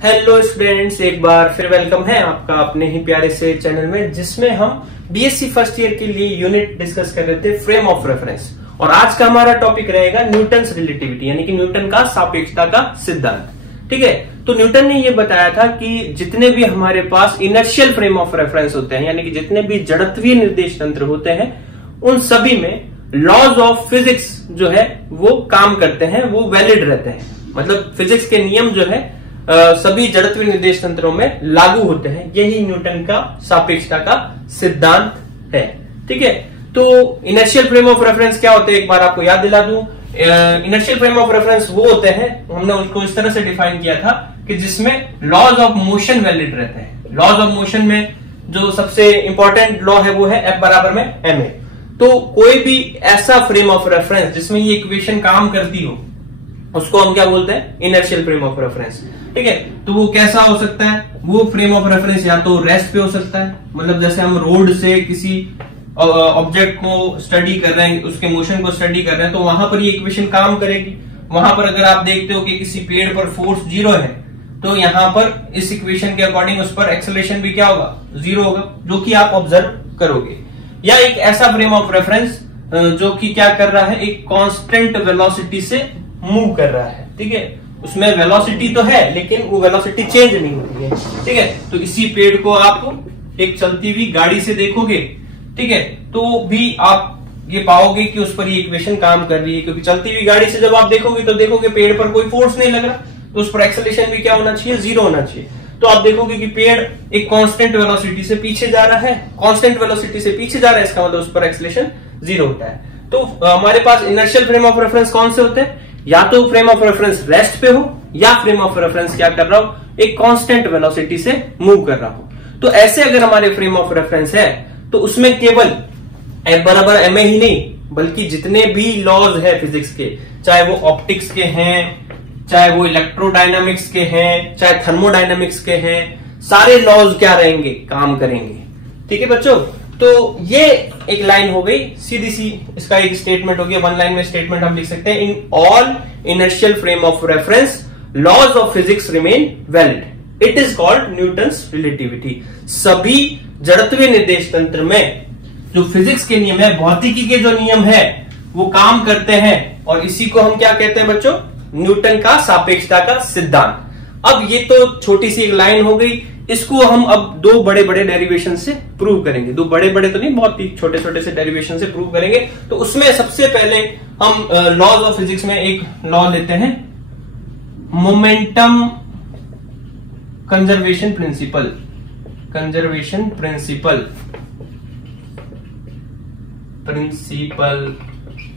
Hello students, एक बार फिर welcome है आपका अपने ही प्यारे से चैनल में, जिसमें हम बीएससी फर्स्ट ईयर के लिए यूनिट डिस्कस कर रहे थे फ्रेम ऑफ रेफरेंस। और आज का हमारा टॉपिक रहेगा न्यूटन्स रिलेटिविटी, यानी कि न्यूटन का सापेक्षता का सिद्धांत। ठीक है, तो न्यूटन ने यह बताया था कि जितने भी हमारे पास इनर्शियल फ्रेम ऑफ रेफरेंस होते हैं, यानी कि जितने भी जड़त्वीय निर्देश तंत्र होते हैं, उन सभी में लॉज ऑफ फिजिक्स जो है वो काम करते हैं, वो वैलिड रहते हैं। मतलब फिजिक्स के नियम जो है सभी जड़त्वीय निर्देश तंत्रों में लागू होते हैं। यही न्यूटन का सापेक्षता का सिद्धांत है। ठीक है, तो इनर्शियल फ्रेम ऑफ रेफरेंस क्या होते हैं, एक बार आपको याद दिला दूं। इनर्शियल फ्रेम ऑफ रेफरेंस वो होते हैं, हमने उसको इस तरह से डिफाइन किया था कि जिसमें लॉज ऑफ मोशन वैलिड रहते हैं। लॉज ऑफ मोशन में जो सबसे इंपॉर्टेंट लॉ है वो है F बराबर में ma। तो कोई भी ऐसा फ्रेम ऑफ रेफरेंस जिसमें ये इक्वेशन काम करती हो, उसको हम क्या बोलते हैं, इनर्शियल फ्रेम ऑफ रेफरेंस। ठीक है, तो वो कैसा हो सकता है, वो फ्रेम ऑफ रेफरेंस या तो रेस्ट पे हो सकता है, मतलब जैसे हम रोड से किसी ऑब्जेक्ट को स्टडी कर रहे हैं, उसके मोशन को स्टडी कर रहे हैं, तो वहां पर ये इक्वेशन काम करेगी। वहां पर अगर आप देखते हो कि किसी पेड़ पर फोर्स 0 है, तो यहां पर इस इक्वेशन के अकॉर्डिंग उस पर एक्सेलरेशन भी क्या होगा, 0 होगा, जो कि आप ऑब्जर्व करोगे। या एक ऐसा फ्रेम ऑफ रेफरेंस जो कि क्या कर रहा है, एक कांस्टेंट वेलोसिटी से मूव कर रहा है। ठीक है, उसमें वेलोसिटी तो है लेकिन वो वेलोसिटी चेंज नहीं होती है। ठीक है, तो इसी पेड़ को आप एक चलती हुई गाड़ी से देखोगे, ठीक है, तो भी आप ये पाओगे कि उस पर ये इक्वेशन काम कर रही है, क्योंकि चलती हुई गाड़ी से जब आप देखोगे तो देखोगे पेड़ पर कोई फोर्स नहीं लग रहा, तो उस पर एक्सेलरेशन भी क्या होना चाहिए, 0 होना चाहिए। तो आप देखोगे कि पेड़ एक कांस्टेंट वेलोसिटी से पीछे जा रहा है, कांस्टेंट वेलोसिटी से पीछे जा रहा है, इसका मतलब उस पर एक्सेलरेशन 0 होता है। तो हमारे पास इनर्शियल फ्रेम ऑफ रेफरेंस कौन से होते हैं, या तो फ्रेम ऑफ रेफरेंस रेस्ट पे हो, या फ्रेम ऑफ रेफरेंस क्या कर रहा हो, एक कांस्टेंट वेलोसिटी से मूव कर रहा हो। तो ऐसे अगर हमारे फ्रेम ऑफ रेफरेंस है, तो उसमें केवल F बराबर ma ही नहीं, बल्कि जितने भी लॉज है फिजिक्स के, चाहे वो ऑप्टिक्स के हैं, चाहे वो इलेक्ट्रोडायनामिक्स के हैं, चाहे थर्मोडायनामिक्स के हैं, सारे लॉज क्या रहेंगे, काम करेंगे। ठीक है बच्चों, तो ये एक लाइन हो गई सीधी सी, इसका एक स्टेटमेंट हो गया, वन लाइन में स्टेटमेंट हम लिख सकते हैं, in all inertial frame of reference laws of physics remain valid, it is called Newton's relativity. सभी जड़त्वीय निर्देश तंत्र में जो फिजिक्स के नियम है, भौतिकी के जो नियम है, वो काम करते हैं, और इसी को हम क्या कहते हैं बच्चों, न्यूटन का सापेक्षता का सिद्धांत। अब ये तो छोटी सी एक लाइन हो गई, इसको हम अब दो बड़े बड़े डेरिवेशन से प्रूव करेंगे। दो बड़े बड़े तो नहीं, बहुत ही छोटे छोटे से डेरिवेशन से प्रूव करेंगे। तो उसमें सबसे पहले हम लॉज ऑफ फिजिक्स में एक लॉ लेते हैं, momentum conservation principle. Conservation principle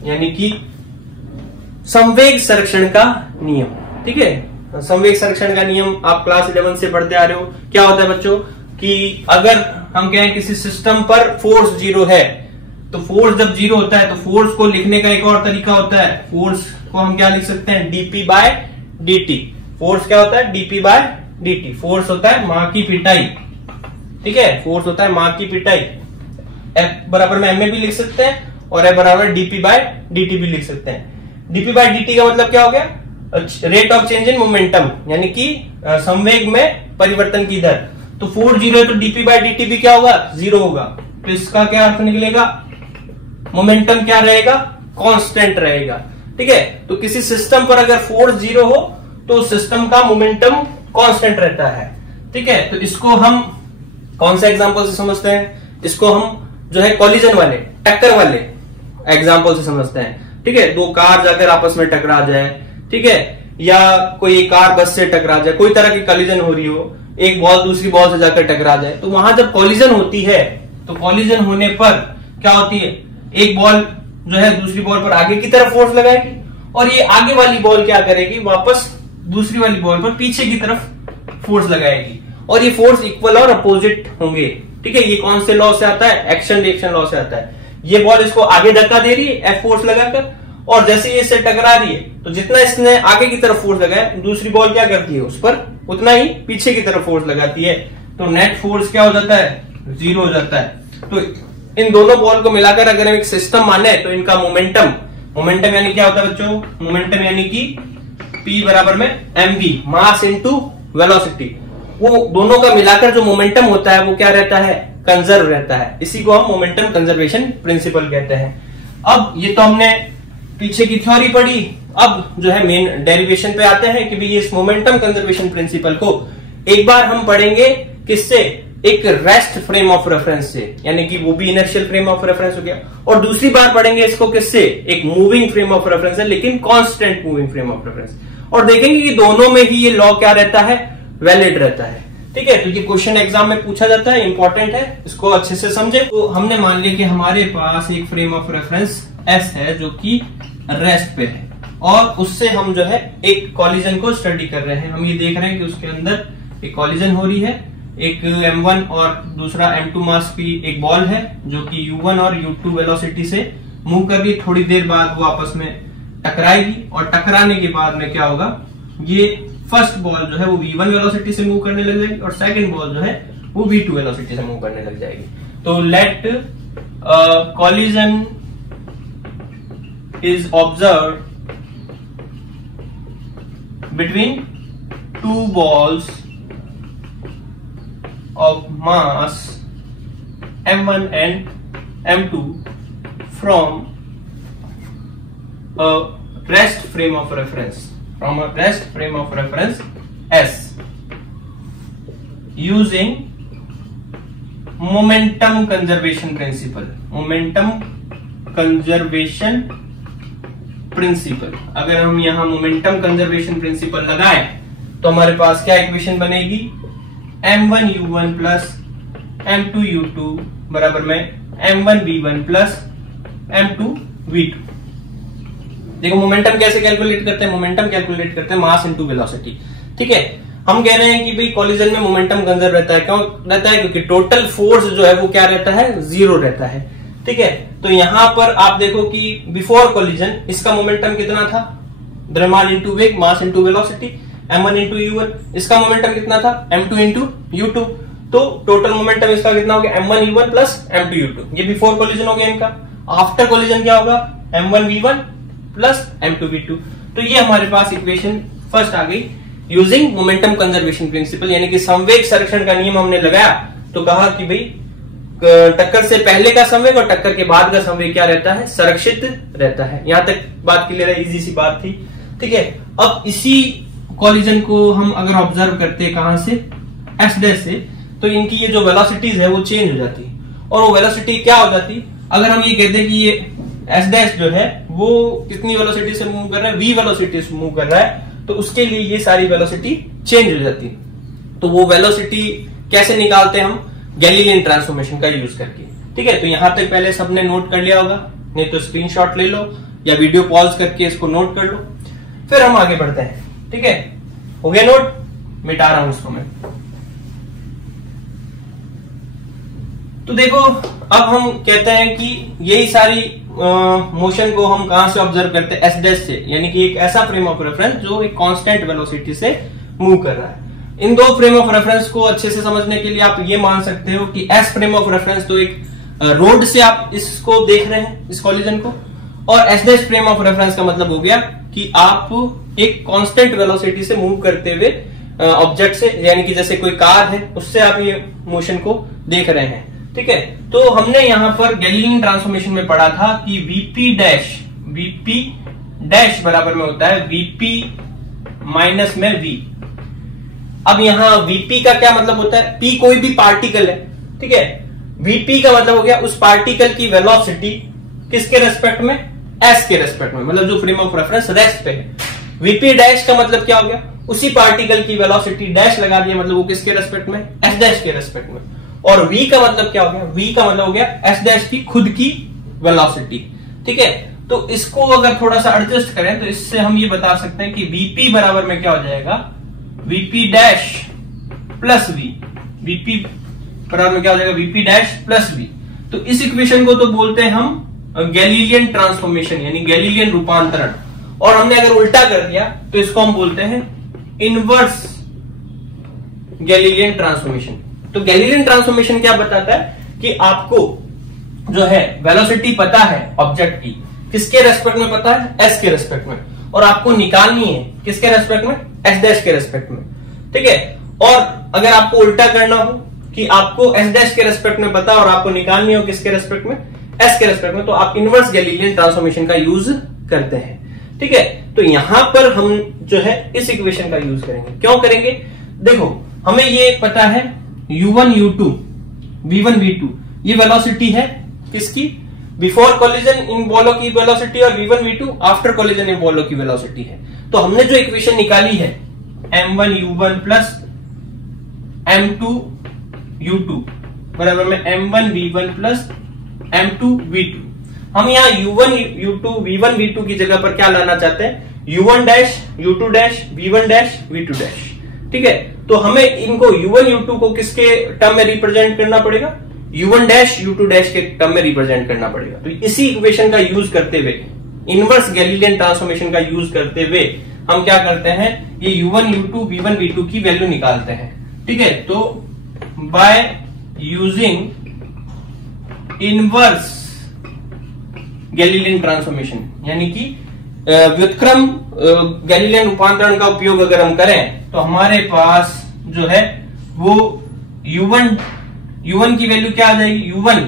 यानी कि संवेग संरक्षण का नियम। ठीक है, संवेग संरक्षण का नियम आप क्लास 11 से पढ़ते आ रहे हो। क्या होता है बच्चों कि अगर हम कहें किसी सिस्टम पर फोर्स 0 है, तो फोर्स जब 0 होता है तो फोर्स को लिखने का एक और तरीका होता है, फोर्स को हम क्या लिख सकते हैं, dp बाय dt। फोर्स क्या होता है, dp बाय dt। फोर्स होता है मां की पिटाई। ठीक है, फोर्स होता है मां की पिटाई। F बराबर में ma भी लिख सकते हैं, और F बराबर dp बाय dt भी लिख सकते हैं। dp बाय dt का मतलब क्या हो गया, rate of change in momentum, यानी कि संवेग में परिवर्तन की दर। तो फोर्स 0 है तो dp बाय dt भी क्या होगा, 0 होगा। तो इसका क्या अर्थ निकलेगा, मोमेंटम क्या रहेगा, कांस्टेंट रहेगा। ठीक है, तो किसी सिस्टम पर अगर फोर्स 0 हो तो सिस्टम का मोमेंटम कांस्टेंट रहता है। ठीक है, तो इसको हम कौन सा एग्जांपल से समझते हैं, इसको हम जो है कॉलिजन वाले, टक्कर वाले एग्जांपल से समझते हैं। ठीक है, दो कार जाकर आपस में टकरा जाए, ठीक है, या कोई कार बस से टकरा जाए, कोई तरह की कॉलिजन हो रही हो, एक बॉल दूसरी बॉल से जाकर टकरा जाए, तो वहां जब कॉलिजन होती है, तो कॉलिजन होने पर क्या होती है, एक बॉल जो है दूसरी बॉल पर आगे की तरफ फोर्स लगाएगी, और ये आगे वाली बॉल क्या करेगी, वापस दूसरी वाली बॉल पर पीछे की तरफ फोर्स लगाएगी, और ये फोर्स इक्वल और अपोजिट होंगे। ठीक है, ये कौन से लॉ से आता है, एक्शन रिएक्शन लॉ से आता है। ये बॉल इसको आगे धक्का दे रही है F फोर्स लगाकर, और जैसे ये इससे टकरा रही है, तो जितना इसने आगे की तरफ फोर्स लगाया, दूसरी बॉल क्या करती है, उस पर उतना ही पीछे की तरफ फोर्स लगाती है। तो नेट फोर्स क्या हो जाता है, 0 हो जाता है। तो इन दोनों बॉल को मिलाकर अगर हम एक सिस्टम माने, तो इनका मोमेंटम यानी क्या होता है बच्चों, मोमेंटम यानी कि P बराबर में mv, मास इंटू वेलोसिटी, वो दोनों का मिलाकर जो मोमेंटम होता है वो क्या रहता है, कंजर्व रहता है। इसी को हम मोमेंटम कंजर्वेशन प्रिंसिपल कहते हैं। अब ये तो हमने पीछे की थ्योरी पढ़ी, अब जो है मेन डेरिवेशन पे आते हैं कि भाई इस मोमेंटम कंजर्वेशन प्रिंसिपल को एक बार हम पढ़ेंगे किससे, एक रेस्ट फ्रेम ऑफ रेफरेंस से, यानी कि वो भी इनर्शियल फ्रेम ऑफ रेफरेंस हो गया, और दूसरी बार पढ़ेंगे इसको किससे, एक मूविंग फ्रेम ऑफ रेफरेंस है, लेकिन constant moving frame of reference, और देखेंगे कि दोनों में ही ये लॉ क्या रहता है, वैलिड रहता है। ठीक है, तो ये क्वेश्चन एग्जाम में पूछा जाता है, इंपॉर्टेंट है, इसको अच्छे से समझे। तो हमने मान लिया कि हमारे पास एक फ्रेम ऑफ रेफरेंस एस है जो कि रेस्ट पे है, और उससे हम जो है एक कॉलिजन को स्टडी कर रहे हैं। हम ये देख रहे हैं कि उसके अंदर एक कॉलिजन हो रही है, एक m1 और दूसरा m2 मास की एक बॉल है जो कि u1 और u2 वेलोसिटी से मूव कर रही है। थोड़ी देर बाद वो आपस में टकराएगी, और टकराने के बाद में क्या होगा, ये फर्स्ट बॉल जो है वो v1 वेलोसिटी से मूव करने लग जाएगी, और सेकंड बॉल जो है वो v2 वेलोसिटी से मूव करने लग जाएगी। तो let collision is observed between two balls of mass m1 and m2 from a rest frame of reference, S, using momentum conservation principle. अगर हम यहां मोमेंटम कंजर्वेशन प्रिंसिपल लगाएं तो हमारे पास क्या इक्वेशन बनेगी, m1 u1 plus m2 u2 बराबर में m1 v1 plus m2 v2। देखो मोमेंटम कैसे कैलकुलेट करते हैं, मोमेंटम कैलकुलेट करते हैं मास इनटू वेलोसिटी। ठीक है, हम कह रहे हैं कि भाई कॉलिजन में मोमेंटम कंजर्व रहता है, क्यों रहता है, क्योंकि टोटल फोर्स जो है वो क्या रहता है, 0 रहता है। ठीक है, तो यहां पर आप देखो कि बिफोर कॉलिजन इसका मोमेंटम कितना था, द्रव्यमान इनटू वेग, mass into velocity, m1 into u1, इसका मोमेंटम कितना था, m2 इंटू u2, तो टोटल मोमेंटम इसका कितना हो गया, m1 u1 plus m2 u2। ये बिफोर कोलिजन हो गया इनका। आफ्टर कोलिजन क्या होगा, m1 v1 plus m2 v2। तो ये हमारे पास इक्वेशन फर्स्ट आ गई यूजिंग मोमेंटम कंजर्वेशन प्रिंसिपल, यानी कि संवेग संरक्षण का नियम हमने लगाया, तो कहा कि भाई टक्कर से पहले का संवेग और टक्कर के बाद का संवेग क्या रहता है, संरक्षित रहता है। यहां तक बात क्लियर है, इजी सी बात थी। ठीक है, अब इसी कॉलिजन को हम अगर ऑब्जर्व करते हैं कहां से, एस डैश से, तो इनकी ये जो वेलोसिटीज है वो चेंज हो जाती है, और वो वेलोसिटी क्या हो जाती, अगर हम ये कहते हैं कि ये एस डैश जो है वो कितनी वेलोसिटी से मूव कर रहा है, v वेलोसिटी से मूव कर रहा है, तो उसके लिए ये सारी वेलोसिटी चेंज हो जाती है। तो वो वेलोसिटी कैसे निकालते हैं हम, गैलीलियन ट्रांसफॉर्मेशन का यूज करके। ठीक है, तो यहां तक पहले सबने नोट कर लिया होगा, नहीं तो स्क्रीनशॉट ले लो या वीडियो पॉज करके इसको नोट कर लो, फिर हम आगे बढ़ते हैं। ठीक है, हो गया नोट, मिटा रहा हूं इसको मैं। तो देखो अब हम कहते हैं कि यही सारी मोशन को हम कहां से ऑब्जर्व करते हैं, एस डैश से, यानी कि एक ऐसा फ्रेम ऑफ रेफरेंस जो एक कांस्टेंट वेलोसिटी से मूव कर रहा है। इन दो फ्रेम ऑफ रेफरेंस को अच्छे से समझने के लिए आप ये मान सकते हो कि एस फ्रेम ऑफ रेफरेंस तो एक रोड से आप इसको देख रहे हैं, इस कॉलिजन को, और S dash frame of reference का मतलब हो गया कि आप एक कांस्टेंट वेलोसिटी से मूव करते हुए ऑब्जेक्ट से, यानी कि जैसे कोई कार है उससे आप ये मोशन को देख रहे हैं। ठीक है, तो हमने यहां पर गैलीलियन ट्रांसफॉर्मेशन में पढ़ा था कि वीपी डैश बराबर में होता है वीपी माइनस में वी। अब यहां वीपी का क्या मतलब होता है, पी कोई भी पार्टिकल है, ठीक है, वीपी का मतलब हो गया उस पार्टिकल की वेलोसिटी किसके रेस्पेक्ट में, एस के रेस्पेक्ट में, मतलब जो फ्रेम ऑफ रेफरेंस रेस्ट पे है। वीपी डैश का मतलब क्या हो गया, उसी पार्टिकल की वेलोसिटी डैश लगा दिया, मतलब वो किसके रेस्पेक्ट में, एस डैश के रेस्पेक्ट में। और v का मतलब क्या हो गया, v का मतलब हो गया एस डैश की खुद की वेलोसिटी। ठीक है, तो इसको अगर थोड़ा सा एडजस्ट करें तो इससे हम ये बता सकते हैं कि वीपी बराबर में क्या हो जाएगा, VP dash plus V, VP बराबर में क्या हो जाएगा, वीपी डैश प्लस वी। तो इस इक्वेशन को तो बोलते हैं हम गैलीलियन ट्रांसफॉर्मेशन, यानी गैलीलियन रूपांतरण। और हमने अगर उल्टा कर दिया तो इसको हम बोलते हैं इनवर्स गैलीलियन ट्रांसफॉर्मेशन। तो गैलीलियन ट्रांसफॉर्मेशन क्या बताता है कि आपको जो है वेलोसिटी पता है ऑब्जेक्ट की, किसके रेस्पेक्ट में पता है, एस के रेस्पेक्ट में, और आपको निकालनी है किसके रेस्पेक्ट में, एस डैश के रेस्पेक्ट में। ठीक है। और अगर आपको उल्टा करना हो कि आपको एस डैश के रेस्पेक्ट में पता और आपको निकालनी हो किसके रेस्पेक्ट में, एस के रेस्पेक्ट में, तो आप इनवर्स गैलीलियन ट्रांसफॉर्मेशन का यूज करते हैं। ठीक है, तो यहां पर हम जो है इस इक्वेशन का यूज करेंगे। क्यों करेंगे? देखो हमें ये पता है u1 u2 v1 v2 ये वेलोसिटी है किसकी, बिफोर कोलिजन इन बॉलों की वेलोसिटी, और v1 v2 आफ्टर कोलिजन इन बॉलों की वेलोसिटी है। तो हमने जो इक्वेशन निकाली है m1 u1 plus m2 u2 बराबर में m1 v1 plus m2 v2। हम यहाँ u1 u2 v1 v2 की जगह पर क्या लाना चाहते हैं, u1 dash u2 dash v1 dash v2 dash. ठीक है, तो हमें इनको u1 u2 को किसके टर्म में रिप्रेजेंट करना पड़ेगा, u1 डैश u2 डैश के टर्म में रिप्रेजेंट करना पड़ेगा। तो इसी इक्वेशन का यूज करते हुए, इनवर्स गैलीलियन ट्रांसफॉर्मेशन का यूज करते हुए हम क्या करते हैं, ये u1 u2 v1 v2 की वैल्यू निकालते हैं। ठीक है, तो by using inverse Galilean transformation, यानी कि व्युत्क्रम गैलीलियन रूपांतरण का उपयोग अगर हम करें तो हमारे पास जो है वो u1 की वैल्यू क्या आ जाएगी, u1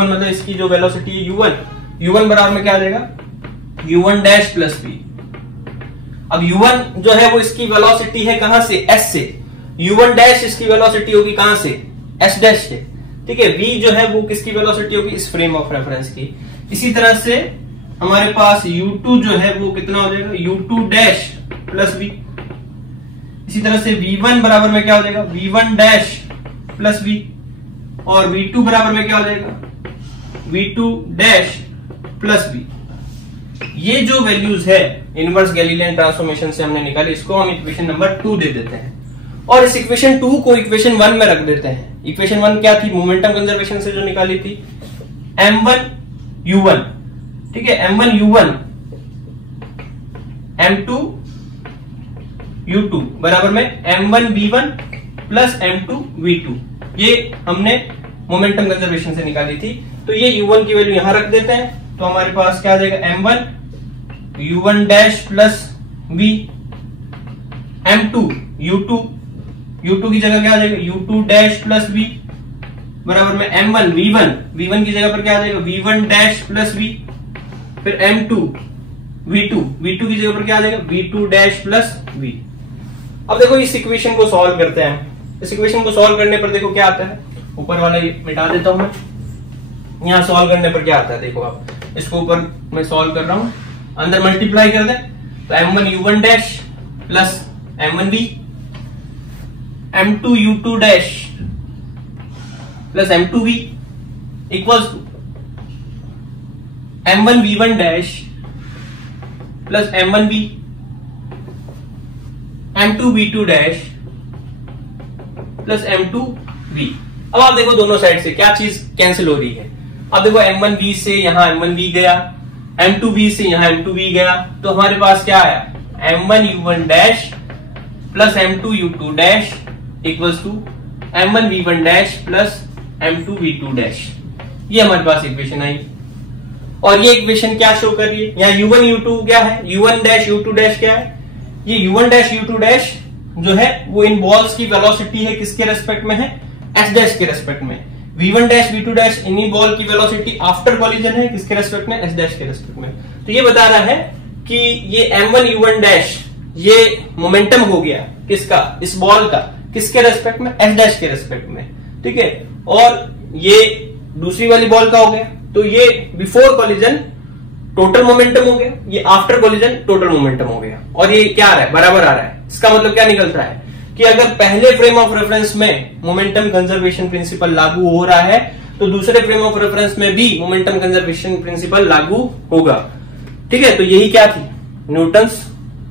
मतलब इसकी जो वेलोसिटी है u1 बराबर में क्या आ जाएगा, u1 डैश प्लस v। अब u1 जो है वो इसकी वेलोसिटी है कहां से, s से, u1 डैश इसकी वेलोसिटी होगी कहां से, s डैश से। ठीक है, v जो है वो किसकी वेलोसिटी होगी, इस फ्रेम ऑफ रेफरेंस की। इसी तरह से हमारे पास u2 जो है वो कितना हो जाएगा, u2 डैश प्लस v। इसी तरह से v1 बराबर में क्या हो जाएगा, v1 डैश प्लस v, और v2 बराबर में क्या हो जाएगा, v2 डैश प्लस v। ये जो वैल्यूज है इनवर्स गैलीलियन ट्रांसफॉर्मेशन से हमने निकाली, इसको हम इक्वेशन नंबर 2 दे देते हैं, और इस इक्वेशन 2 को इक्वेशन 1 में रख देते हैं। इक्वेशन 1 क्या थी, मोमेंटम कंजर्वेशन से जो निकाली थी, m1 u1। ठीक है, m1 u1 m2 u2 बराबर में m1 v1 plus m2 v2। ये हमने मोमेंटम कंजर्वेशन से निकाली थी। तो ये u1 की वैल्यू यहां रख देते हैं, तो हमारे पास क्या आ जाएगा, m1 u1 dash plus v, m2 u2 की जगह क्या आ जाएगा, u2 डैश प्लस v बराबर में m1 v1 की जगह पर क्या आ जाएगा, v1 डैश प्लस v, फिर m2 v2 की जगह पर क्या आ जाएगा, v2 डैश प्लस v। अब देखो इस इक्वेशन को सॉल्व करते हैं। इस इक्वेशन को सॉल्व करने पर देखो क्या आता है, ऊपर वाला ये मिटा देता हूं मैं, यहां सॉल्व करने पर क्या आता है, देखो आप इसको ऊपर मैं सॉल्व कर रहा हूं, अंदर मल्टीप्लाई कर दें तो m1 u1 dash plus m1 v, m2 u2 dash plus m2 v equals to m1 v1 dash plus m1 v, m2 v2 dash plus m2 v। अब आप देखो दोनों साइड से क्या चीज कैंसिल हो रही है। अब देखो m1 v से यहां m1 v गया, m2 v से यहां m2 v गया, तो हमारे पास क्या आया, m1 u1 dash plus m2 u2 dash equals to m1 v1 dash plus m2 v2 dash. ये हमारे पास इक्वेशन आई, और ये इक्वेशन क्या शो कर रही है, यहाँ u1 u2 क्या है, u1 डैश u2 डैश क्या है, ये u1 डैश u2 डैश जो है वो इन बॉल्स की वेलोसिटी है किसके रेस्पेक्ट में है, s डैश के रेस्पेक्ट में। v1 डैश v2 डैश इन्हीं बॉल की वेलोसिटी आफ्टर कॉलिजन है किसके रेस्पेक्ट में, s डैश के रेस्पेक्ट में। तो ये बता रहा है कि ये m1 u1 डैश ये मोमेंटम हो गया किसका, इस बॉल का, किसके रेस्पेक्ट में, s डैश के रेस्पेक्ट में। ठीक है, और ये दूसरी वाली बॉल का हो गया, तो ये बिफोर कॉलिजन टोटल मोमेंटम हो गया, ये आफ्टर कॉलिजन टोटल मोमेंटम हो गया, और ये क्या आ रहा है, बराबर आ रहा है। इसका मतलब क्या निकलता है कि अगर पहले फ्रेम ऑफ रेफरेंस में मोमेंटम कंजर्वेशन प्रिंसिपल लागू हो रहा है तो दूसरे फ्रेम ऑफ रेफरेंस में भी मोमेंटम कंजर्वेशन प्रिंसिपल लागू होगा। ठीक है, तो यही क्या थी, न्यूटन्स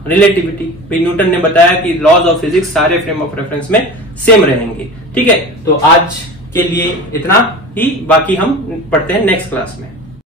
रिलेटिविटी। न्यूटन ने बताया कि लॉज ऑफ फिजिक्स सारे फ्रेम ऑफ रेफरेंस में सेम रहेंगे। ठीक है, तो आज के लिए इतना ही, बाकी हम पढ़ते हैं नेक्स्ट क्लास में।